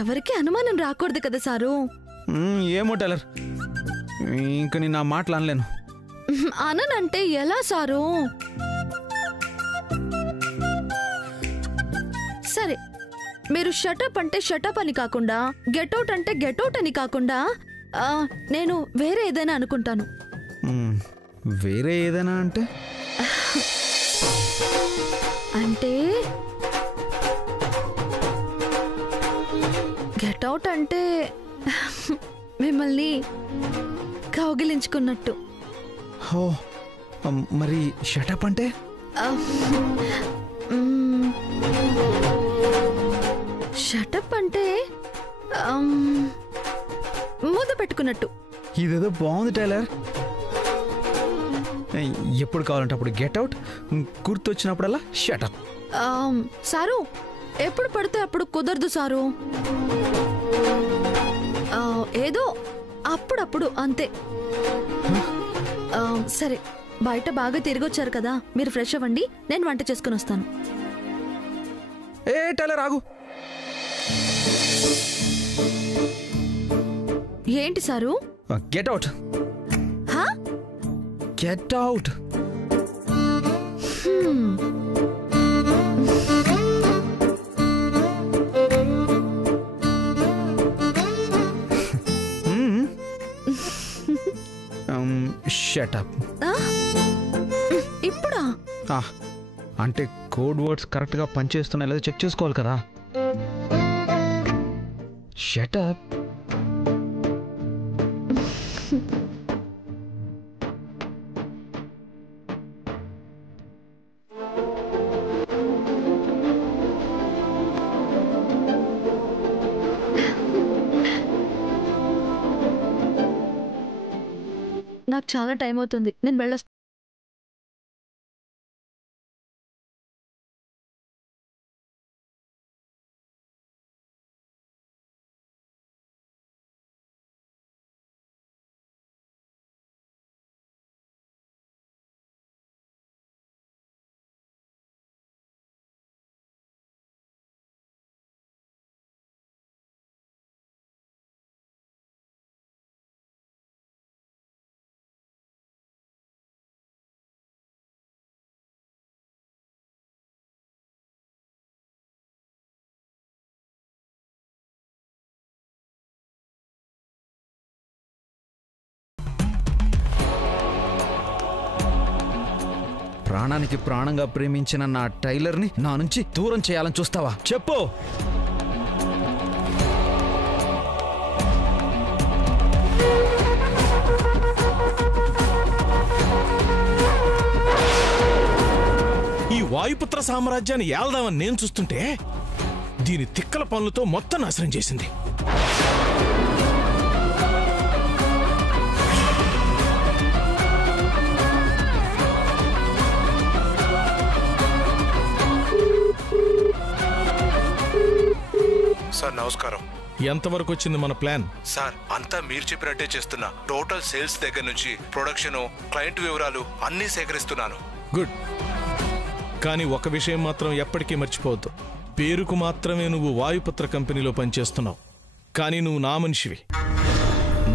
ఎవరికి అనుమానం రాకూడదు కదా సారు. ఏమో టైలర్, ఇంక నేను ఆ మాటలు అనలేను. అననంటే ఎలా సారు? సరే, మీరు షటప్ అంటే షటప్ అని కాకుండా, గెట్అవుట్ అంటే గెట్అవుట్ అని కాకుండా నేను వేరే ఏదైనా అనుకుంటాను. వేరే ఏదైనా అంటే అంటే గెట్అవుట్ అంటే మిమ్మల్ని కౌగిలించుకున్నట్టు. హో, మరి షటప్ అంటే షటప్ అంటే ముద్దు పెట్టుకున్నట్టు. ఇదేదో బాగుంది టైలర్. ఎప్పుడు కావాలంటే అప్పుడు గెట్అవుట్, గుర్తొచ్చినప్పుడల్లా షటప్. సారు, ఎప్పుడు పడితే అప్పుడు కుదరదు సారు. ఏదో అప్పుడప్పుడు అంతే. సరే, బయట బాగా తిరిగొచ్చారు కదా, మీరు ఫ్రెష్ అవ్వండి, నేను వంట చేసుకుని వస్తాను. ఏ టైలర్ ఆగు. ఏంటి సారు? గెట్అవుట్. గెట్అవుట్. షటప్. ఇప్పుడా? అంటే కోడ్ వర్డ్స్ కరెక్ట్గా పనిచేస్తున్నాయి లేదా చెక్ చేసుకోవాలి కదా. షటప్. నాకు చాలా టైం అవుతుంది, నేను వెళ్ళొస్తాను. ప్రాణానికి ప్రాణంగా ప్రేమించిన నా టైలర్ని నా నుంచి దూరం చేయాలని చూస్తావా? చెప్పు. ఈ వాయుపుత్ర సామ్రాజ్యాన్ని ఏల్దామని నేను చూస్తుంటే దీని తిక్కల పనులతో మొత్తం నాశనం చేసింది. సార్ నమస్కారం. ఎంతవరకు వచ్చింది మన ప్లాన్? సార్ అంతా మీరు చెప్పినట్టే చేస్తున్నా. టోటల్ సేల్స్ దగ్గర నుంచి ప్రొడక్షన్, క్లయింట్ వివరాలు అన్నీ సేకరిస్తున్నాను. గుడ్. కానీ ఒక విషయం మాత్రం ఎప్పటికీ మర్చిపోవద్దు. పేరుకు మాత్రమే నువ్వు వాయుపుత్ర కంపెనీలో పనిచేస్తున్నావు, కానీ నువ్వు నా మనిషివి.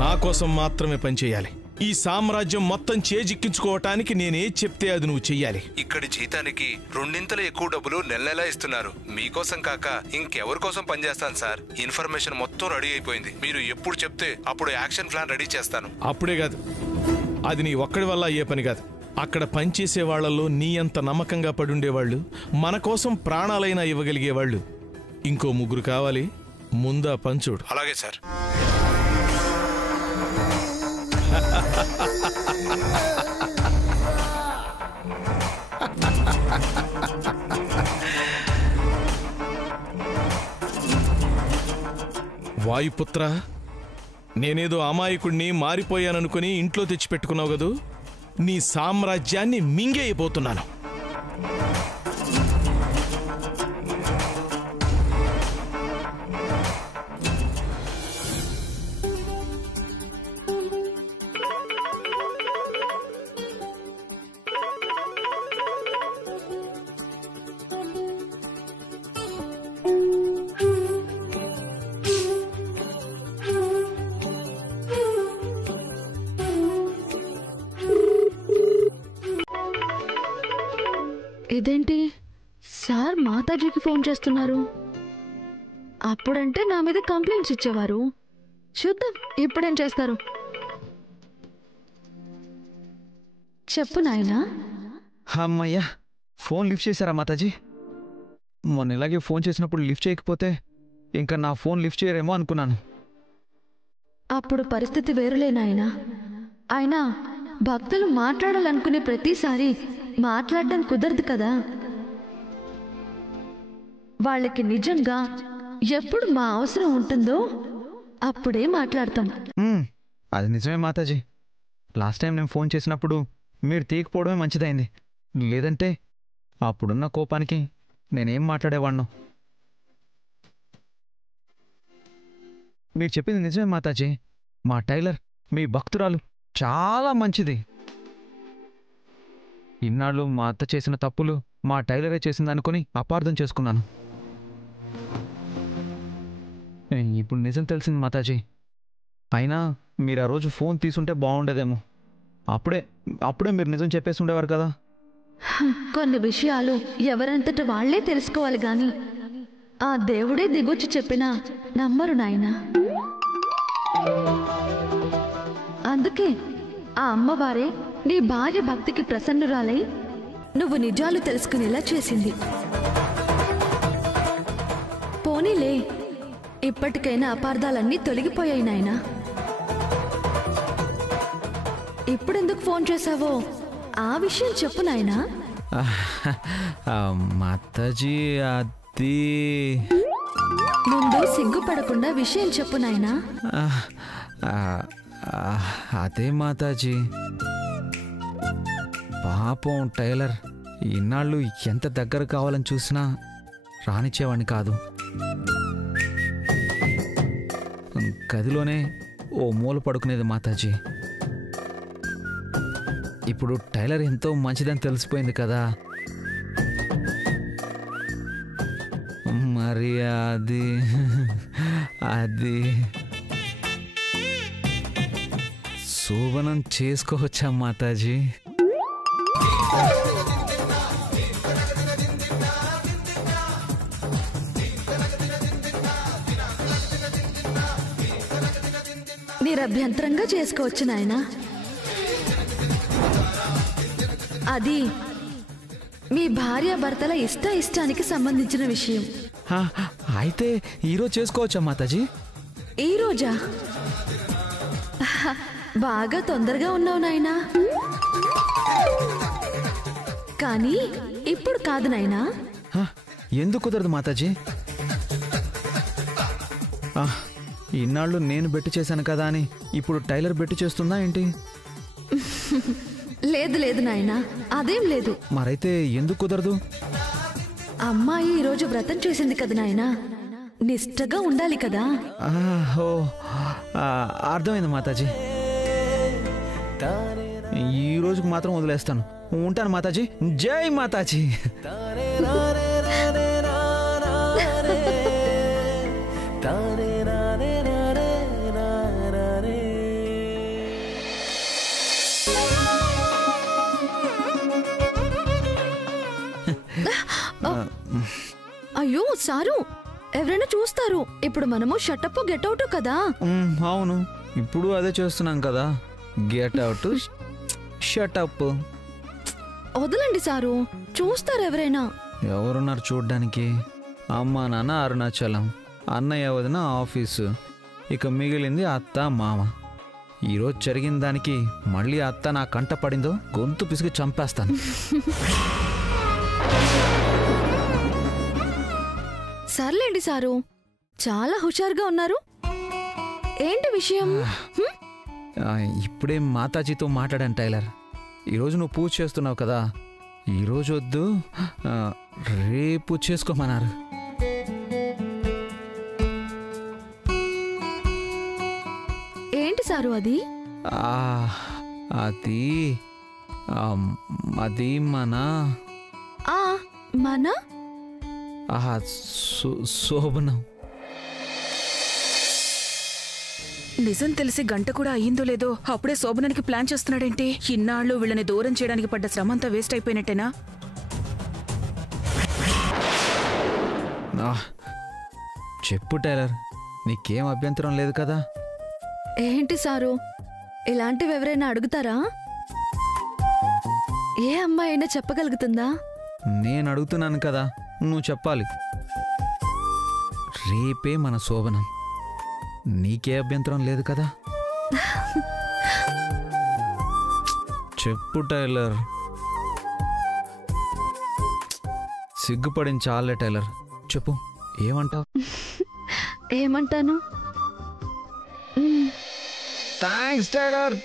నా కోసం మాత్రమే పనిచేయాలి. ఈ సామ్రాజ్యం మొత్తం చేజిక్కించుకోవటానికి నేనేది చెప్తే అది నువ్వు చెయ్యాలి. ఇక్కడి జీతానికి 2 ఎక్కువ డబ్బులు నెల ఇస్తున్నారు. మీకోసం కాక ఇంకెవరి కోసం పనిచేస్తాను సార్. ఇన్ఫర్మేషన్ మొత్తం రెడీ అయిపోయింది. మీరు ఎప్పుడు చెప్తే అప్పుడు యాక్షన్ ప్లాన్ రెడీ చేస్తాను. అప్పుడే కాదు, అది నీ ఒక్కడి వల్ల అయ్యే పని కాదు. అక్కడ పనిచేసే వాళ్లలో నీ అంత నమ్మకంగా పడుండేవాళ్ళు, మన కోసం ప్రాణాలైనా ఇవ్వగలిగేవాళ్ళు ఇంకో 3 కావాలి. ముందా పంచుడు. అలాగే సార్. వాయుపుత్ర, నేనేదో అమాయకుడిని మారిపోయాననుకుని ఇంట్లో తెచ్చిపెట్టుకున్నావు కదూ. నీ సామ్రాజ్యాన్ని మింగేయబోతున్నాను. ఇదేంటి సార్ మాతాజీకి ఫోన్ చేస్తున్నారు? అప్పుడంటే నా మీద కంప్లైంట్స్ ఇచ్చేవారు. చూద్దాం ఇప్పుడేం చేస్తారు. చెప్పు నాయనా. అమ్మయ్యా, ఫోన్ లిఫ్ట్ చేశారా మాతాజీ? మొన్న ఇలాగే ఫోన్ చేసినప్పుడు లిఫ్ట్ చేయకపోతే ఇంకా నా ఫోన్ లిఫ్ట్ చేయరేమో అనుకున్నాను. అప్పుడు పరిస్థితి వేరులే నాయనా. అయినా భక్తులు మాట్లాడాలనుకునే ప్రతిసారి మాట్లాడడం కుదరదు కదా. వాళ్ళకి నిజంగా ఎప్పుడు మా అవసరం ఉంటుందో అప్పుడే మాట్లాడతాం. అది నిజమే మాతాజీ. లాస్ట్ టైం నేను ఫోన్ చేసినప్పుడు మీరు తీయకపోవడమే మంచిదైంది. లేదంటే అప్పుడున్న కోపానికి నేనేం మాట్లాడేవాణ్ణు. మీరు చెప్పింది నిజమే మాతాజీ. మా టైలర్, మీ భక్తురాలు చాలా మంచిది. ఇన్నాళ్ళు మా అత్త చేసిన తప్పులు మా టైలరే చేసిందనుకుని అపార్థం చేసుకున్నాను. ఇప్పుడు నిజం తెలిసింది మాతాజీ. అయినా మీరు ఆ రోజు ఫోన్ తీసుంటే బాగుండేదేమో. అప్పుడే మీరు నిజం చెప్పేసి ఉండేవారు కదా. కొన్ని విషయాలు ఎవరంతట వాళ్లే తెలుసుకోవాలి గాని ఆ దేవుడే దిగొచ్చి చెప్పినా నమ్మరు నాయనా. అందుకే ఆ అమ్మవారే నీ భార్య భక్తికి ప్రసన్నురాలై నువ్వు నిజాలు తెలుసుకునేలా చేసింది. పోనీలే, ఇప్పటికైనా అపార్థాలన్నీ తొలగిపోయాయి నాయనా. ఇప్పుడెందుకు ఫోన్ చేశావో ఆ విషయం చెప్పు నాయనా. మాతాజీ, అది ముందు సిగ్గుపడకుండా విషయం చెప్పు నాయనా. అదే మాతాజీ, పాపం టైలర్ ఇన్నాళ్ళు ఎంత దగ్గర కావాలని చూసినా రానిచ్చేవాడిని కాదు. గదిలోనే ఓ మూల పడుకునేది మాతాజీ. ఇప్పుడు టైలర్ ఎంతో మంచిదని తెలిసిపోయింది కదా. మరి అది శోభనం చేసుకోవచ్చా మాతాజీ? నిరభ్యంతరంగా చేసుకోవచ్చు నాయనా. అది మీ భార్యాభర్తల ఇష్టానికి సంబంధించిన విషయం. అయితే ఈరోజు చేసుకోవచ్చా మాతాజీ? ఈరోజా? బాగా తొందరగా ఉన్నావు నాయనా. కానీ ఇప్పుడు కాదు నాయనా. ఎందుకు కుదరదు మాతాజీ? ఇన్నాళ్ళు నేను బెట్టు చేశాను కదా అని ఇప్పుడు టైలర్ బెట్టు చేస్తుందా ఏంటి? లేదు నాయనా, అదేం లేదు. మరైతే ఎందుకు కుదరదు? అమ్మాయి ఈరోజు వ్రతం చేసింది కదా నాయనా, నిష్టగా ఉండాలి కదా. అర్థమైంది మాతాజీ. ఈ రోజుకు మాత్రం వదిలేస్తాను. ఉంటాను మాతాజీ. జై మాతాజీ. అయ్యో సారు, ఎవరైనా చూస్తారు. ఇప్పుడు మనము షటప్ గెట్అవుట్ కదా. అవును, ఇప్పుడు అదే చేస్తున్నాం కదా. Get out, shut up. వదలండి సారు, చూస్తారు ఎవరైనా. ఎవరున్నారు చూడ్డానికి? అమ్మ నాన్న అరుణాచలం, అన్నయ్య వదిన ఆఫీసు, ఇక మిగిలింది అత్త మామ. ఈరోజు జరిగిన దానికి మళ్ళీ అత్త నా కంట పడిందో గొంతు పిసికి చంపేస్తాను. సర్లేండి సారు, చాలా హుషారుగా ఉన్నారు. ఏంటి విషయం? ఇప్పుడే మాతాజీతో మాట్లాడాను టైలర్. ఈరోజు నువ్వు పూజ చేస్తున్నావు కదా, ఈరోజు వద్దు, రేపు చేసుకోమన్నారు. ఏంటి సారు అది? అది మన మన శోభనం. నిజం తెలిసి గంట కూడా అయ్యిందో లేదో అప్పుడే శోభనానికి ప్లాన్ చేస్తున్నాడేంటి? ఇన్నాళ్ళు వీళ్ళని దూరం చేయడానికి పడ్డ శ్రమంతా వేస్ట్ అయిపోయినట్టేనా? చెప్పు టైలర్, నీకేం అభ్యంతరం లేదు కదా? ఏంటి సారు, ఇలాంటివి ఎవరైనా అడుగుతారా? ఏ అమ్మాయి అయినా చెప్పగలుగుతుందా? నేను అడుగుతున్నాను కదా, నువ్వు చెప్పాలి. రేపే మన శోభనం, నీకే అభ్యంతరం లేదు కదా? చెప్పు టైలర్. సిగ్గుపడింది చాలే టైలర్, చెప్పు ఏమంటావు? ఏమంటాను? Thanks tailor.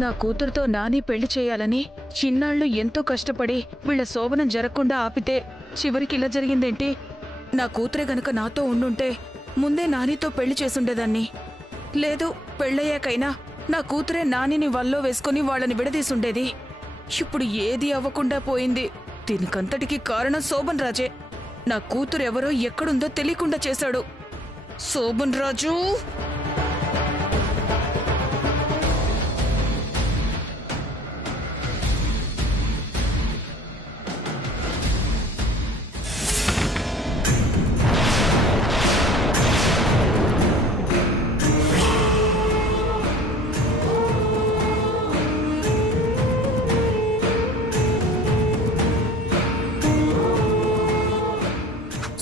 నా కూతురుతో నాని పెళ్లి చేయాలని చిన్నాళ్ళు ఎంతో కష్టపడి వీళ్ల శోభనం జరగకుండా ఆపితే చివరికి ఇలా జరిగిందేంటి? నా కూతురే గనక నాతో ఉండుంటే ముందే నానితో పెళ్లి చేసుండేదాన్ని. లేదు, పెళ్ళయ్యాకైనా నా కూతురే నానిని వల్లో వేసుకుని వాళ్ళని విడదీసుండేది. ఇప్పుడు ఏది అవ్వకుండా పోయింది. దీనికంతటికీ కారణం శోభన్ రాజే. నా కూతురు ఎవరో ఎక్కడుందో తెలియకుండా చేశాడు. శోభన్ రాజు!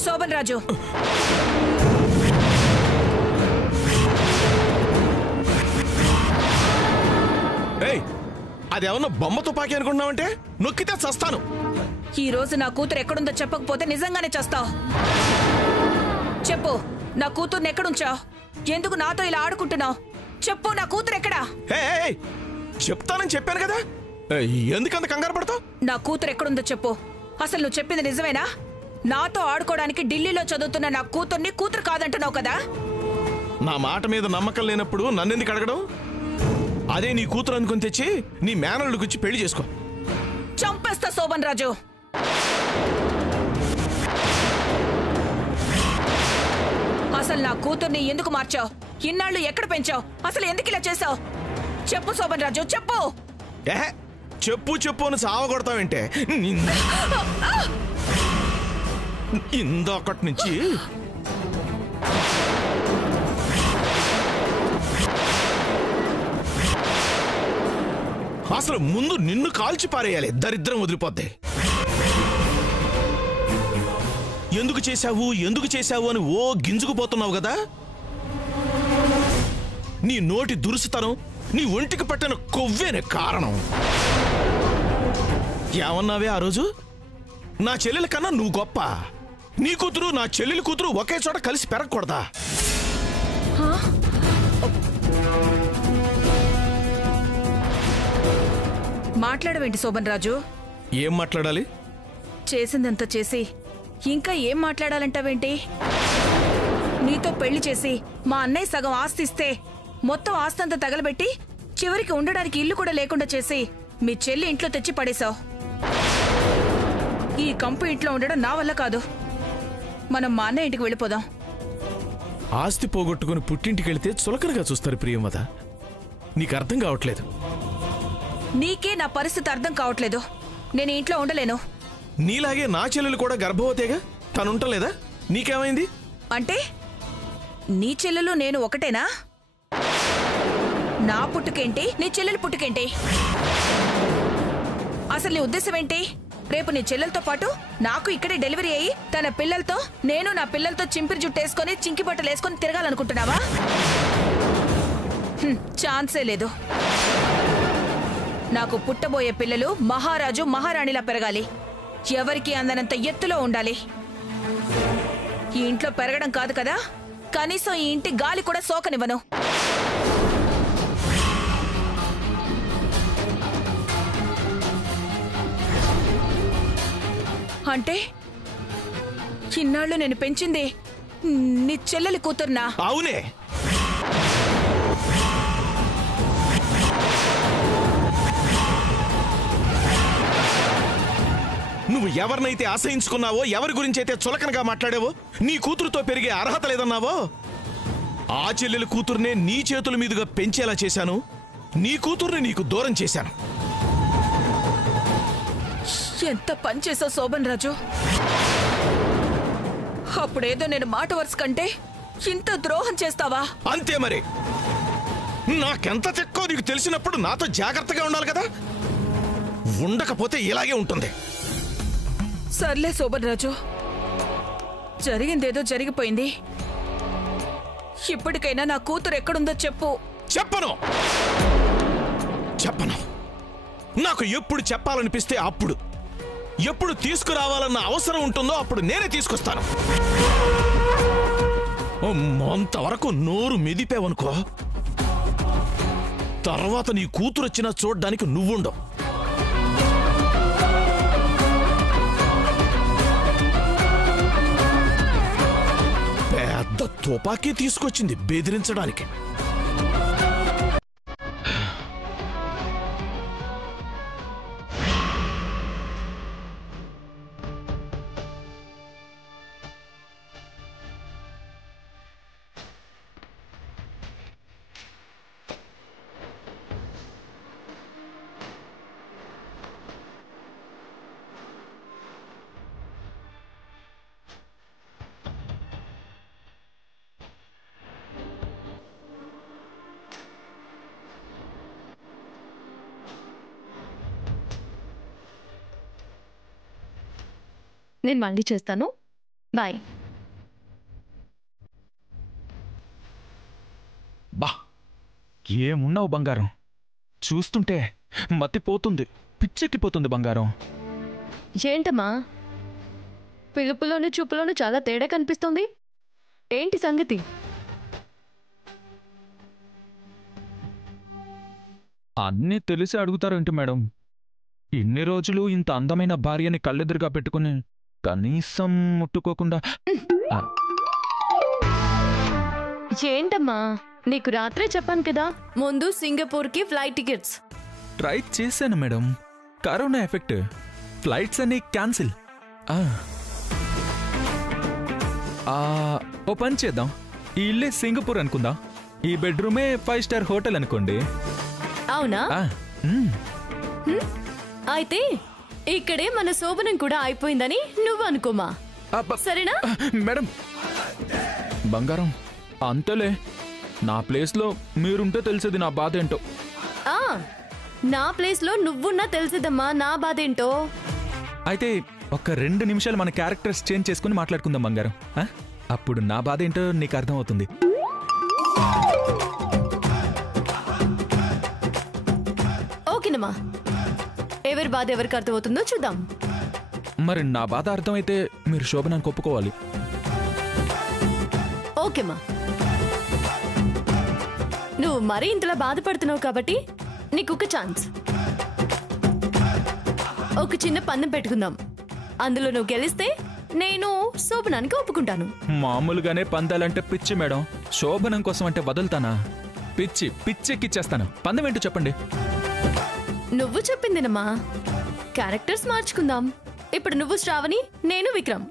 శోభన్ రాజు, అదేమన్నా బొమ్మ తుపాకీ అనుకుంటున్నావంటే నొక్కితే చస్తాను. ఈ రోజు నా కూతురు ఎక్కడుందో చెప్పకపోతే నిజంగానే చస్తావు. చెప్పు, నా కూతుర్ని ఎక్కడుంచావు? ఎందుకు నాతో ఇలా ఆడుకుంటున్నావు? చెప్పు, నా కూతురు ఎక్కడా? చెప్తానని చెప్పాను కదా, ఎందుకంత కంగారు పడతావు? నా కూతురు ఎక్కడుందో చెప్పు. అసలు నువ్వు చెప్పింది నిజమేనా? నాతో ఆడుకోవడానికి ఢిల్లీలో చదువుతున్న నా కూతుర్ని కూతురు కాదంటున్నావు కదా? నా మాట మీద నమ్మకం లేనప్పుడు నన్నెందుకు అడగడం? అదే నీ కూతురు అనుకుని తెచ్చి నీ మేనల్లుడికి వచ్చి పెళ్లి చేసుకో. చంపేస్తా శోభన్ రాజు. అసలు నా కూతుర్ని ఎందుకు మార్చావు? ఇన్నాళ్ళు ఎక్కడ పెంచావు? అసలు ఎందుకు ఇలా చేసావు? చెప్పు శోభన్ రాజు, చెప్పు. చెప్పు చెప్పు అని సావగొడతావంటే ఇందొకటి నుంచి అసలు ముందు నిన్ను కాల్చి పారేయాలి, దరిద్రం వదిలిపోద్ది. ఎందుకు చేశావు అని ఓ గింజుకుపోతున్నావు కదా. నీ నోటి దురుసుతనం, నీ ఒంటికి పట్టిన కొవ్వేనే కారణం. ఏమన్నావే ఆ రోజు? నా చెల్లెల కన్నా నువ్వు గొప్ప, నీ కూతురు నా చెల్లెలి కూతురు ఒకే చోట కలిసి పెరగకూడదా? మాట్లాడవేంటి శోభన్ రాజు? ఏం మాట్లాడాలి? చేసిందంతా చేసి ఇంకా ఏం మాట్లాడాలంటావేంటి? నీతో పెళ్లి చేసి మా అన్నయ్య సగం ఆస్తిస్తే మొత్తం ఆస్తంతా తగలబెట్టి చివరికి ఉండడానికి ఇల్లు కూడా లేకుండా చేసి మీ చెల్లి ఇంట్లో తెచ్చి పడేశావు. ఈ కంపు ఇంట్లో ఉండడం నా వల్ల కాదు. మనం మా అన్నయ్య ఇంటికి వెళ్ళిపోదాం. ఆస్తి పోగొట్టుకుని పుట్టింటికి వెళితే చులకనగా చూస్తారు ప్రియంవద. నీకు అర్థం కావట్లేదు. నీకే నా పరిస్థితి అర్థం కావట్లేదు. నేను ఇంట్లో ఉండలేను. నీలాగే నా చెల్లెలు కూడా గర్భవతేగా, తనుంటలేదా? నీకేమైంది? అంటే నీ చెల్లెలు నేను ఒకటేనా? నా పుట్టుకేంటి, నీ చెల్లెలు పుట్టుకేంటి? అసలు నీ ఉద్దేశం ఏంటి? రేపు నీ చెల్లెలతో పాటు నాకు ఇక్కడే డెలివరీ అయ్యి తన పిల్లలతో, నేను నా పిల్లలతో చింపిరి జుట్టేసుకొని చింకి బట్టలు వేసుకొని తిరగాలనుకుంటున్నావా? ఛాన్సే లేదు. నాకు పుట్టబోయే పిల్లలు మహారాజు మహారాణిలా పెరగాలి. ఎవరికి అందనంత ఎత్తులో ఉండాలి. ఈ ఇంట్లో పెరగడం కాదు కదా, కనీసం ఈ ఇంటి గాలి కూడా సోకనివ్వను. అంటే ఇన్నాళ్ళు నేను పెంచింది నీ చెల్లెలి కూతుర్నా? అవునే. నువ్వు ఎవరినైతే ఆశ్రయించుకున్నావో, ఎవరి గురించి అయితే చులకనగా మాట్లాడావో, నీ కూతురుతో పెరిగే అర్హత లేదన్నావో, ఆ చెల్లెలి కూతుర్నే నీ చేతుల మీదుగా పెంచేలా చేశాను. నీ కూతుర్ని నీకు దూరం చేశాను. ఎంత పనిచేసావు శోభన్ రాజు. అప్పుడేదో నేను మాట వరుస కంటే ఇంత ద్రోహం చేస్తావా? అంతే మరి. నాకెంత చెక్కో నీకు తెలిసినప్పుడు నాతో జాగ్రత్తగా ఉండాలి కదా. ఉండకపోతే ఇలాగే ఉంటుంది. సర్లే శోభన్ రాజు, జరిగిందేదో జరిగిపోయింది. ఇప్పటికైనా నా కూతురు ఎక్కడుందో చెప్పు. చెప్పను. నాకు ఎప్పుడు చెప్పాలనిపిస్తే అప్పుడు, ఎప్పుడు తీసుకురావాలన్న అవసరం ఉంటుందో అప్పుడు నేనే తీసుకొస్తాను. అంతవరకు నోరు మెదిపేవనుకో, తర్వాత నీ కూతురు వచ్చినా చూడ్డానికి నువ్వుండవు. పెద్ద తుపాకీ తీసుకొచ్చింది బెదిరించడానికి. నేను మళ్ళీ చేస్తాను. బాయ్. బా, ఏమున్నావు బంగారం. చూస్తుంటే మతిపోతుంది, పిచ్చెక్కిపోతుంది బంగారం. ఏంటమ్మా, పిలుపులోని చూపులోని చాలా తేడా కనిపిస్తుంది. ఏంటి సంగతి? అన్నీ తెలిసి అడుగుతారేంటి మేడం? ఇన్ని రోజులు ఇంత అందమైన భార్యని కళ్ళెదురుగా పెట్టుకుని కనీసం ముట్టుకోకుండా. ఏంటమ్మా, నీకు రాత్రే చెప్పాను కదా, ముందు సింగపూర్కి ఫ్లైట్ టికెట్స్. ట్రై చేశాను మేడం, కరోనా ఎఫెక్ట్, ఫ్లైట్స్ అన్ని క్యాన్సిల్. ఓ పని చేద్దాం, ఈ ఇల్లే సింగపూర్ అనుకుందాం, ఈ బెడ్రూమే 5 స్టార్ హోటల్ అనుకోండి. అవునా? అయితే ఇక్కడే మన శోభనం కూడా అయిపోయిందని నువ్వు అనుకోమా, సరేనా? మేడం బంగారం, అంతలే, నా ప్లేస్లో మీరుంటే తెలిసేది నా బాధ ఏంటో. నా ప్లేస్లో నువ్వున్నా తెలిసేదమ్మా నా బాధ ఏంటో. అయితే ఒక 2 నిమిషాలు మన క్యారెక్టర్స్ చేంజ్ చేసుకుని మాట్లాడుకుందాం బంగారం. అప్పుడు నా బాధ ఏంటో నీకు అర్థమవుతుంది. ఓకేనమ్మా, ఎవరి బాధ ఎవరికి అర్థమవుతుందో చూద్దాం. మరి నా బాధ అర్థమైతే మీరు శోభనాన్ని ఒప్పుకోవాలి. ఓకేమ్మా, నువ్వు మరీ ఇంతలా బాధపడుతున్నావు కాబట్టి నీకు ఒక ఛాన్స్. ఒక చిన్న పందెం పెట్టుకుందాం, అందులో నువ్వు గెలిస్తే నేను శోభనానికి ఒప్పుకుంటాను. మామూలుగానే పందాలంటే పిచ్చి మేడం, శోభనం కోసం అంటే వదులుతానా? పిచ్చెక్కిచ్చేస్తాను. పందెం ఏంటో చెప్పండి. నువ్వు చెప్పిందినమ్మా, క్యారెక్టర్స్ మార్చుకుందాం. ఇప్పుడు నువ్వు శ్రావణి, నేను విక్రమ్.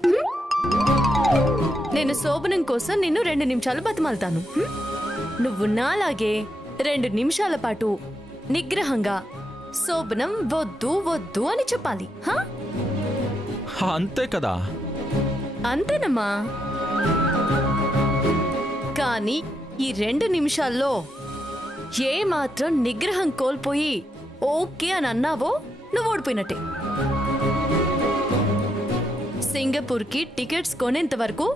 నేను శోభనం కోసం నిన్ను 2 నిమిషాలు బతిమాలుతాను. నువ్వు నాలాగే 2 నిమిషాల పాటు నిగ్రహంగా శోభనం వద్దు వద్దు అని చెప్పాలి. అంతే కదా? అంతేనమ్మా. కానీ ఈ 2 నిమిషాల్లో ఏ మాత్రం నిగ్రహం కోల్పోయి ఓకే అని అన్నావో నువ్వు ఓడిపోయినట్టే. సింగపూర్కి టికెట్స్ కొనేంత వరకు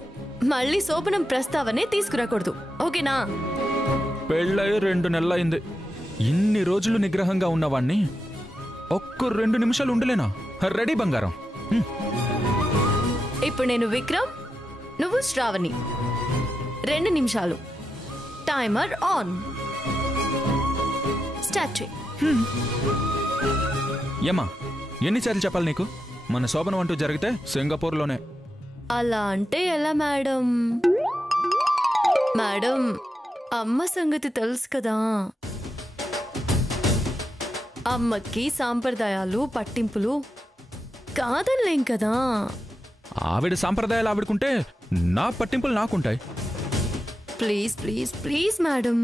మళ్ళీ శోభనం ప్రస్తావనే తీసుకురాకూడదు, ఓకేనా? పెళ్ళై 2 నెలలైంది. ఇన్ని రోజులు నిగ్రహంగా ఉన్నవాణ్ణి ఒక్క 2 నిమిషాలు ఉండలేనా? రెడీ బంగారం. ఇప్పుడు నేను విక్రమ్, నువ్వు శ్రావణి. 2 నిమిషాలు. Timer on. స్టార్ట్. ఏమా, ఎన్నిసార్లు చెప్పాలి నీకు? మన శోభనం అంటూ జరిగితే సింగపూర్లోనే. అలా అంటే ఎలా మేడం? మేడం, అమ్మ సంగతి తెలుసు కదా. అమ్మకి సాంప్రదాయాలు పట్టింపులు కాదనిలేం కదా. ఆవిడ సాంప్రదాయాలు ఆవిడకుంటే నా పట్టింపులు నాకుంటాయి. ప్లీజ్ ప్లీజ్ ప్లీజ్ మేడం,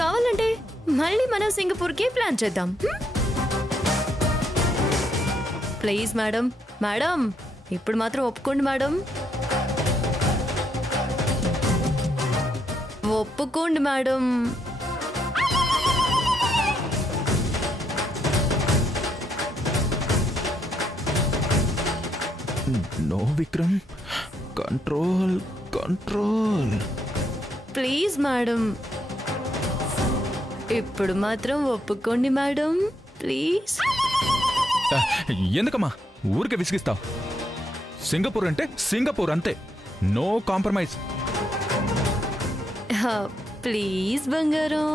కావాలంటే మళ్ళీ మనం సింగపూర్కి ప్లాన్ చేద్దాం. Please madam. మేడం, ఇప్పుడు మాత్రం ఒప్పుకోండి మేడం. ఒప్పుకోండి madam. No Vikram, control control. Please madam, ఇప్పుడు మాత్రం ఒప్పుకోండి మేడం, ప్లీజ్. ఎందుకమ్మా ఊరికే విసిగిస్తావు? సింగపూర్ అంటే సింగపూర్ అంతే, నో కాంప్రమైజ్. ప్లీజ్ బంగారం,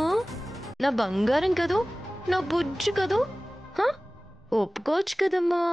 నా బంగారం కదూ, నా బుజ్జు కదూ, ఒప్పుకోవచ్చు కదమ్మా.